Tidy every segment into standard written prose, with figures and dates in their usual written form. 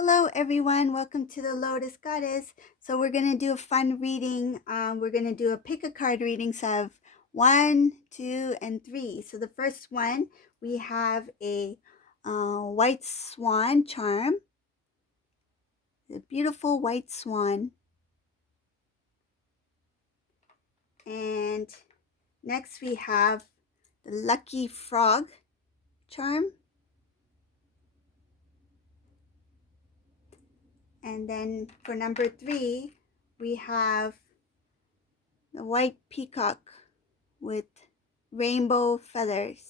Hello everyone, welcome to the Lotus Goddess. So we're going to do a fun reading. We're going to do a pick a card readings of 1, 2, and 3. So the first one, we have a white swan charm. The beautiful white swan. And next we have the lucky frog charm. And then for number 3, we have the white peacock with rainbow feathers.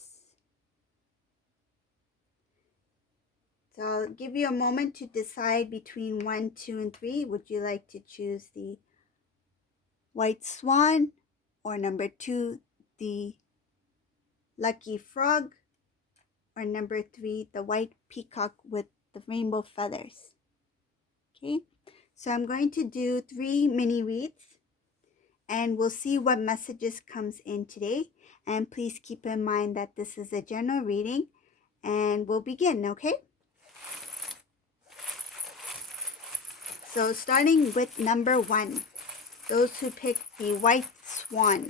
So I'll give you a moment to decide between 1, 2, and 3. Would you like to choose the white swan or number 2, the lucky frog, or number 3, the white peacock with the rainbow feathers? Okay, so I'm going to do 3 mini reads and we'll see what messages comes in today. And please keep in mind that this is a general reading and we'll begin, okay? So starting with number 1, those who picked the white swan.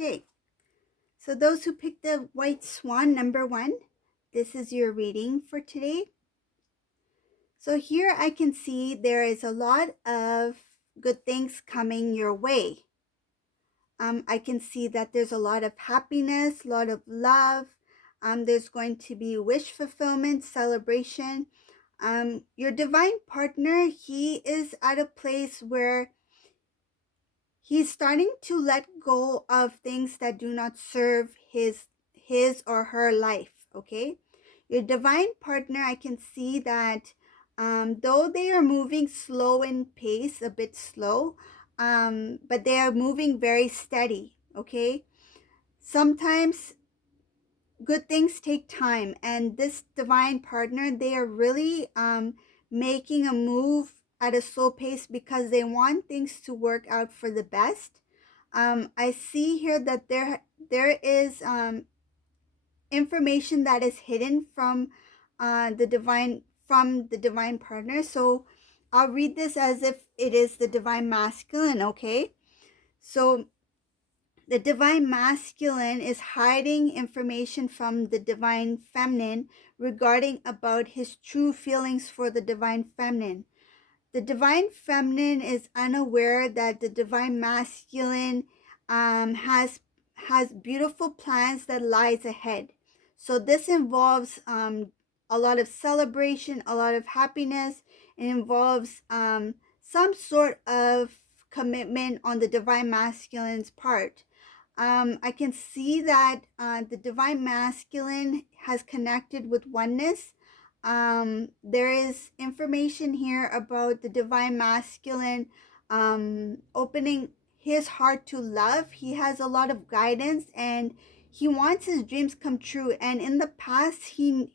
Okay, so those who picked the white swan, number 1, this is your reading for today. So here I can see there is a lot of good things coming your way. I can see that there's a lot of happiness, a lot of love. There's going to be wish fulfillment, celebration. Your divine partner, he is at a place where he's starting to let go of things that do not serve his or her life, okay? Your divine partner, I can see that though they are moving slow in pace, a bit slow, but they are moving very steady, okay? Sometimes good things take time, and this divine partner, they are really making a move at a slow pace because they want things to work out for the best. I see here that there is information that is hidden from the divine partner. So I'll read this as if it is the divine masculine, okay? So the divine masculine is hiding information from the divine feminine regarding about his true feelings for the divine feminine. The divine feminine is unaware that the divine masculine has beautiful plans that lies ahead. So this involves a lot of celebration, a lot of happiness. It involves some sort of commitment on the divine masculine's part. I can see that the divine masculine has connected with oneness. There is information here about the divine masculine opening his heart to love. He has a lot of guidance and he wants his dreams come true. And in the past, he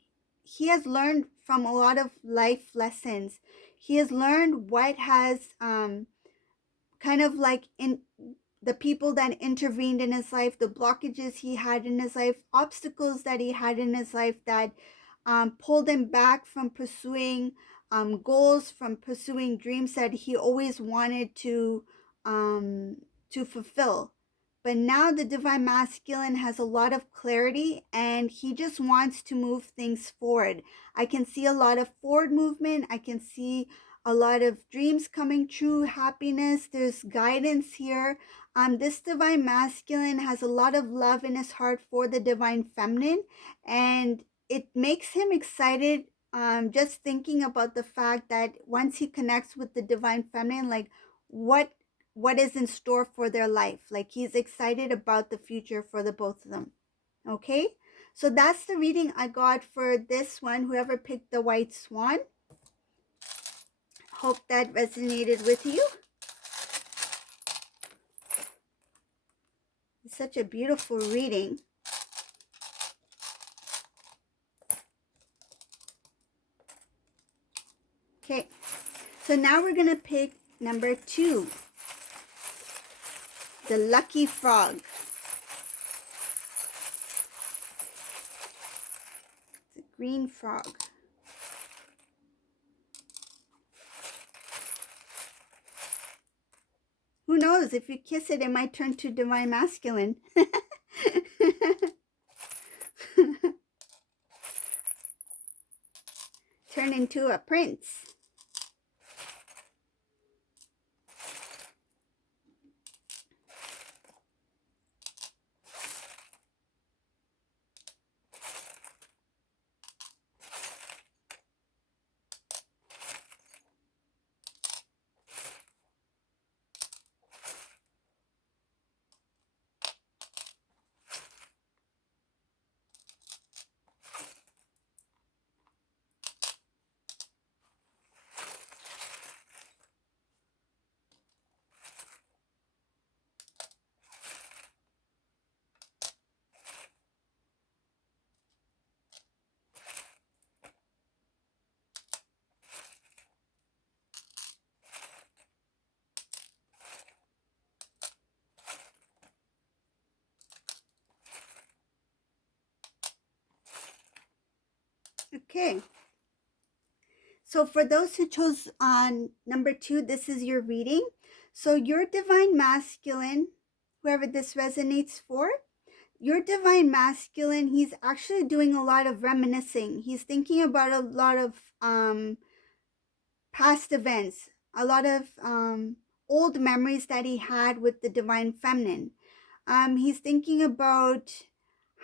has learned from a lot of life lessons. He has learned what has kind of like in the people that intervened in his life, the blockages he had in his life, obstacles that he had in his life that pulled him back from pursuing goals, from pursuing dreams that he always wanted to fulfill. But now the divine masculine has a lot of clarity and he just wants to move things forward. I can see a lot of forward movement. I can see a lot of dreams coming true, happiness. There's guidance here. This divine masculine has a lot of love in his heart for the divine feminine, and it makes him excited, just thinking about the fact that once he connects with the divine feminine, like what is in store for their life. Like he's excited about the future for the both of them. Okay, so that's the reading I got for this one. Whoever picked the white swan, hope that resonated with you. It's such a beautiful reading. Okay, so now we're gonna pick number 2, the lucky frog. It's a green frog. Who knows, if you kiss it, it might turn to divine masculine. Turn into a prince. Okay. So for those who chose on number 2, this is your reading. So your divine masculine, whoever this resonates for, your divine masculine, he's actually doing a lot of reminiscing. He's thinking about a lot of past events, a lot of old memories that he had with the divine feminine. He's thinking about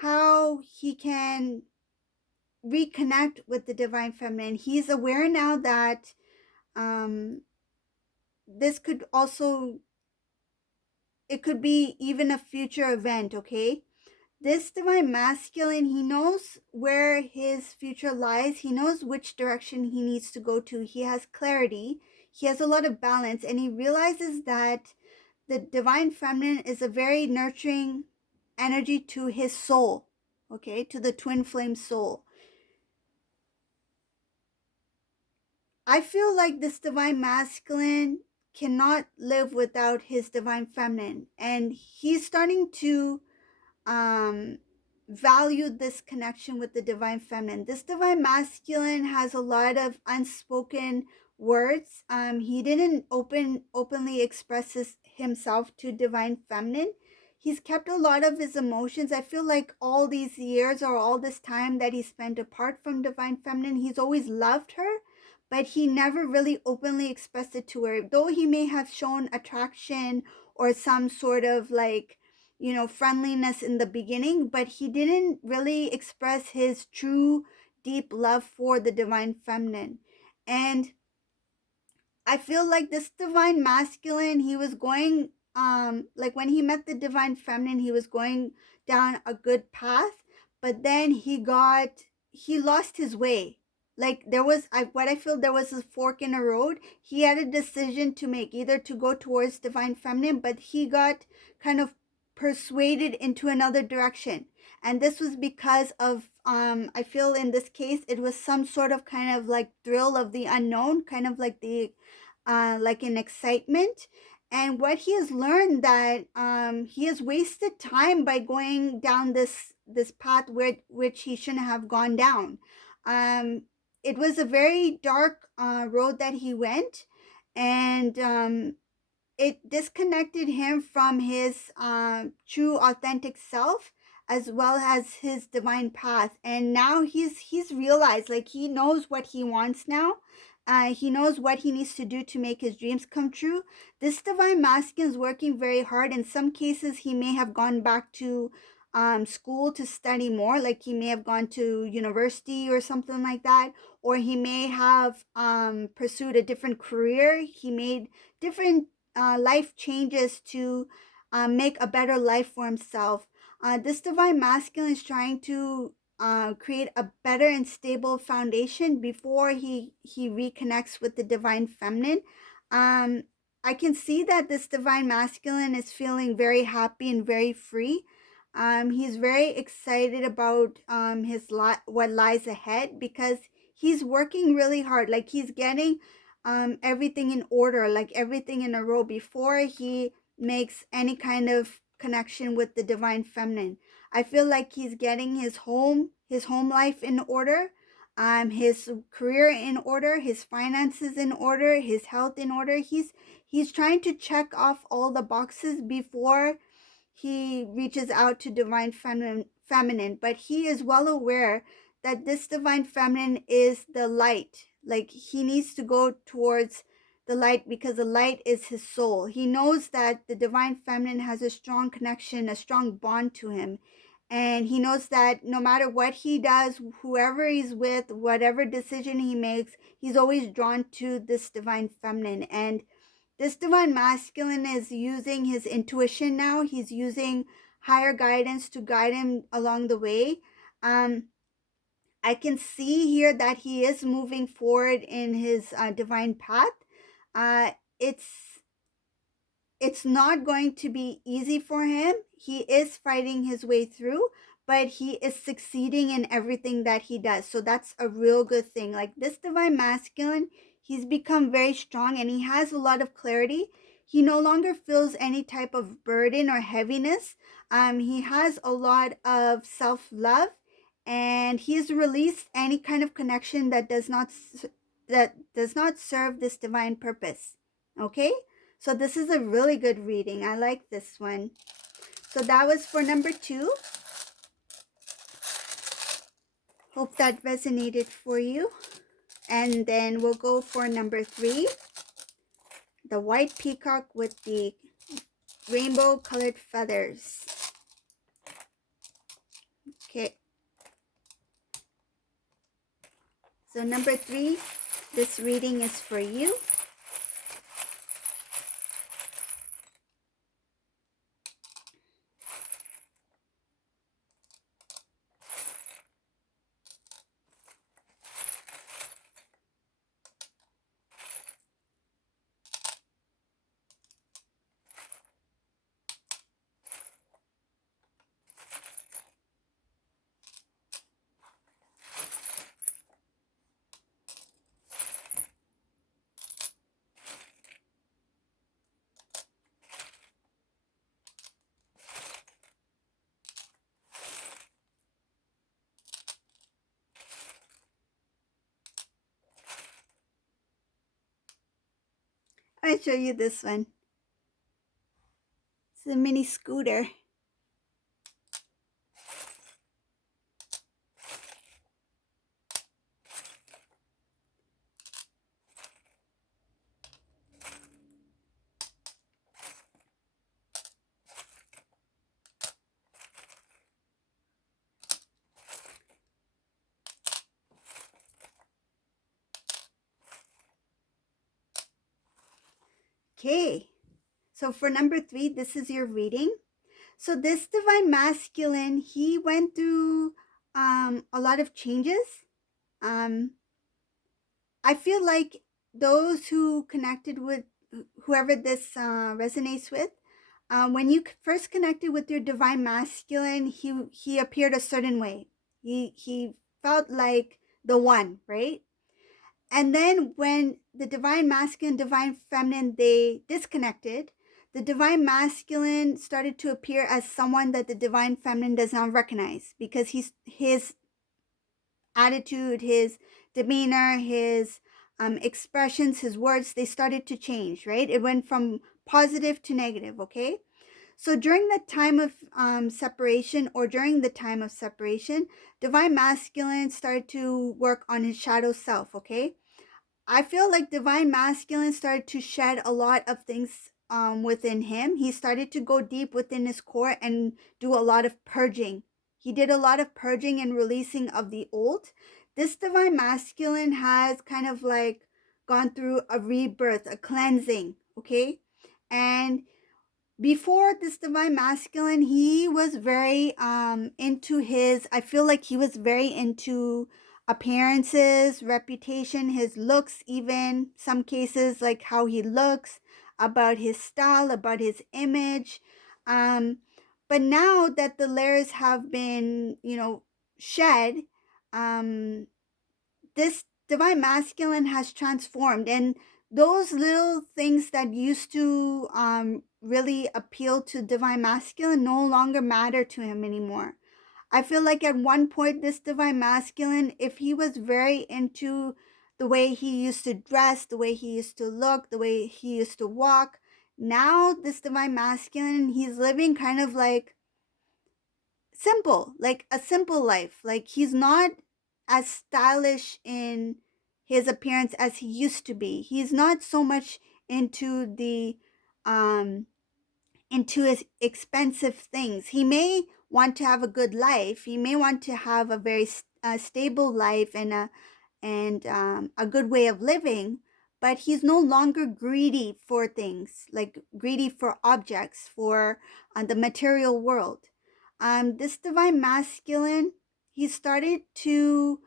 how he can reconnect with the divine feminine. He's aware now that this could also, it could be even a future event. Okay, this divine masculine, he knows where his future lies. He knows which direction he needs to go to. He has clarity, he has a lot of balance, and he realizes that the divine feminine is a very nurturing energy to his soul. Okay, to the twin flame soul. I feel like this divine masculine cannot live without his divine feminine, and he's starting to value this connection with the divine feminine. This divine masculine has a lot of unspoken words. He didn't openly express himself to divine feminine. He's kept a lot of his emotions. I feel like all these years or all this time that he spent apart from divine feminine, he's always loved her, but he never really openly expressed it to her. Though he may have shown attraction or some sort of like, friendliness in the beginning, but he didn't really express his true deep love for the divine feminine. And I feel like this divine masculine, he was going, like when he met the divine feminine, he was going down a good path, but then he lost his way. Like there was, what I feel, there was a fork in a road. He had a decision to make, either to go towards divine feminine, but he got kind of persuaded into another direction. And this was because of, I feel in this case, it was some sort of kind of like thrill of the unknown, kind of like like an excitement. And what he has learned, that he has wasted time by going down this path which he shouldn't have gone down. It was a very dark road that he went, and it disconnected him from his true authentic self, as well as his divine path. And now he's realized, like, he knows what he wants now. He knows what he needs to do to make his dreams come true. This divine masculine is working very hard. In some cases, he may have gone back to school to study more, like he may have gone to university or something like that, or he may have pursued a different career. He made different life changes to make a better life for himself. This divine masculine is trying to create a better and stable foundation before he reconnects with the divine feminine. Um, I can see that this divine masculine is feeling very happy and very free. He's very excited about what lies ahead, because he's working really hard. Like, he's getting everything in order, like everything in a row before he makes any kind of connection with the divine feminine. I feel like he's getting his home life in order, his career in order, his finances in order, his health in order. He's trying to check off all the boxes before he reaches out to divine feminine. But he is well aware that this divine feminine is the light. Like, he needs to go towards the light, because the light is his soul. He knows that the divine feminine has a strong connection, a strong bond to him. And he knows that no matter what he does, whoever he's with, whatever decision he makes, he's always drawn to this divine feminine. And this divine masculine is using his intuition now. He's using higher guidance to guide him along the way. Um, I can see here that he is moving forward in his divine path. Uh, it's it's not going to be easy for him. He is fighting his way through, but he is succeeding in everything that he does. So that's a real good thing. Like, this divine masculine, he's become very strong and he has a lot of clarity. He no longer feels any type of burden or heaviness. He has a lot of self-love, and he's released any kind of connection that does not serve this divine purpose. Okay? So this is a really good reading. I like this one. So that was for number 2. Hope that resonated for you. And then we'll go for number 3. The white peacock with the rainbow colored feathers. Okay. So number 3, this reading is for you. I'll show you this one. It's a mini scooter. Okay. So for number 3, this is your reading. So this divine masculine, he went through a lot of changes. I feel like those who connected with whoever this resonates with, when you first connected with your divine masculine, he appeared a certain way. He felt like the one, right? And then when the divine masculine, divine feminine, they disconnected, the divine masculine started to appear as someone that the divine feminine does not recognize, because his attitude, his demeanor, his expressions, his words, they started to change, right? It went from positive to negative, okay? So during the time of separation, or during the time of separation, divine masculine started to work on his shadow self, okay? I feel like divine masculine started to shed a lot of things within him. He started to go deep within his core and do a lot of purging. He did a lot of purging and releasing of the old. This divine masculine has kind of like gone through a rebirth, a cleansing, okay? And before this divine masculine, he was very into his, I feel like he was very into appearances, reputation, his looks, even some cases like how he looks, about his style, about his image. um but now that the layers have been, shed, um this divine masculine has transformed, and those little things that used to really appeal to divine masculine no longer matter to him anymore. I feel like at one point this divine masculine, if he was very into the way he used to dress, the way he used to look, the way he used to walk, now this divine masculine, he's living kind of like simple, like a simple life. Like he's not as stylish in his appearance as he used to be. He's not so much into the um into his expensive things. He may want to have a good life. He may want to have a very stable life and a good way of living, but he's no longer greedy for things, like greedy for objects, for the material world. This divine masculine, he started to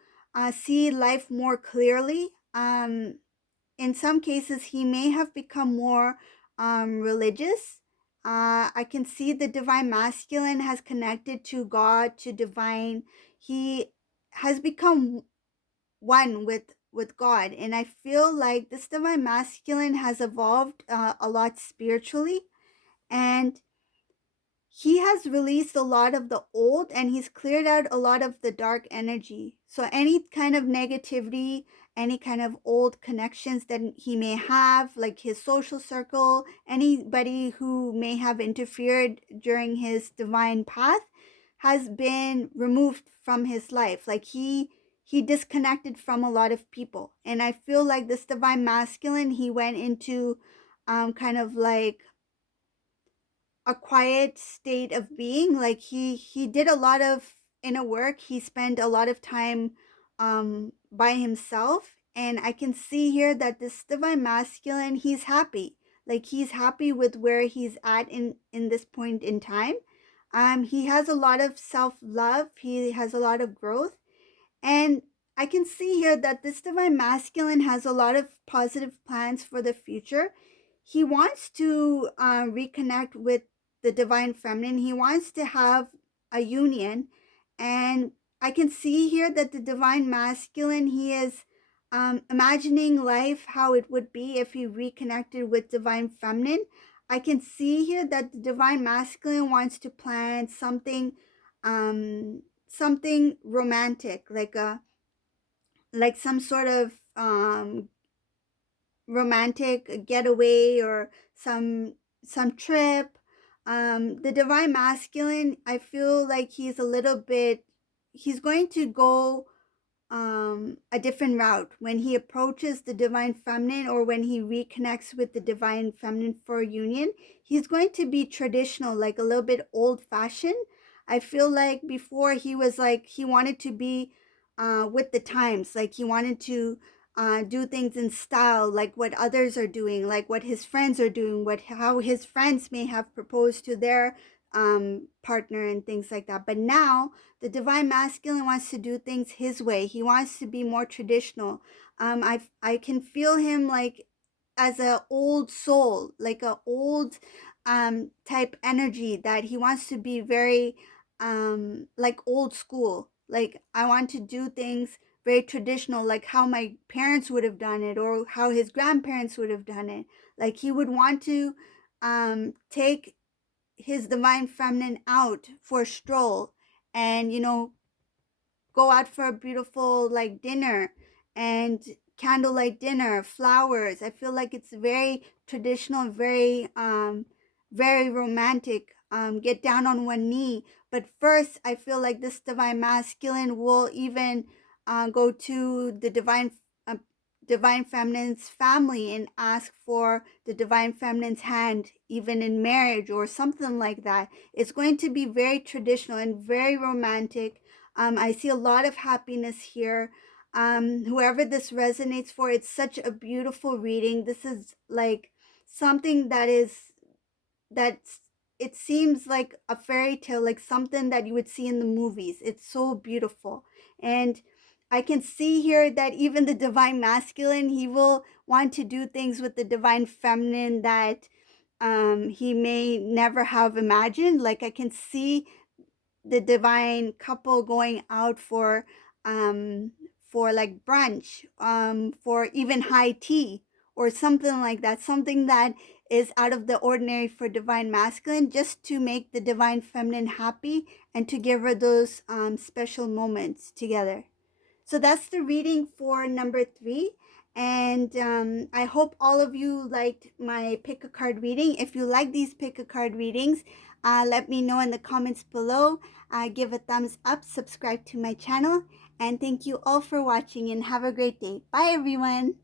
see life more clearly. In some cases, he may have become more religious. I can see the divine masculine has connected to God, to divine. He has become one with God, and I feel like this divine masculine has evolved a lot spiritually, and he has released a lot of the old, and he's cleared out a lot of the dark energy. So any kind of negativity, any kind of old connections that he may have, like his social circle, anybody who may have interfered during his divine path, has been removed from his life. Like he disconnected from a lot of people. And I feel like this divine masculine, he went into kind of like a quiet state of being. Like he did a lot of inner work. He spent a lot of time by himself, and I can see here that this divine masculine, he's happy. Like he's happy with where he's at in this point in time. He has a lot of self love. He has a lot of growth, and I can see here that this divine masculine has a lot of positive plans for the future. He wants to reconnect with the divine feminine. He wants to have a union. And I can see here that the divine masculine, he is imagining life how it would be if he reconnected with divine feminine. I can see here that the divine masculine wants to plan something romantic, like some sort of romantic getaway, or some trip. The divine masculine, I feel like he's going to go a different route when he approaches the divine feminine, or when he reconnects with the divine feminine for union. He's going to be traditional, like a little bit old fashioned. I feel like before he was like, he wanted to be with the times, like he wanted to do things in style, like what others are doing, like what his friends are doing, what how his friends may have proposed to their partner and things like that. But now the divine masculine wants to do things his way. He wants to be more traditional. I can feel him like as a old soul, like a old type energy, that he wants to be very like old school. Like I want to do things very traditional, like how my parents would have done it, or how his grandparents would have done it. Like he would want to take his divine feminine out for a stroll, and go out for a beautiful like dinner, and candlelight dinner, flowers. I feel like it's very traditional, very romantic. Get down on one knee. But first, I feel like this divine masculine will even go to the uh, divine feminine's family and ask for the divine feminine's hand, even in marriage or something like that. It's going to be very traditional and very romantic. I see a lot of happiness here. Whoever this resonates for, it's such a beautiful reading. This is like something that's it seems like a fairy tale, like something that you would see in the movies. It's so beautiful. And I can see here that even the divine masculine, he will want to do things with the divine feminine that he may never have imagined. Like I can see the divine couple going out um for like brunch, for even high tea or something like that, something that is out of the ordinary for divine masculine, just to make the divine feminine happy and to give her those special moments together. So that's the reading for number 3. And I hope all of you liked my pick a card reading. If you like these pick a card readings, let me know in the comments below. Give a thumbs up, subscribe to my channel, and thank you all for watching and have a great day. Bye everyone.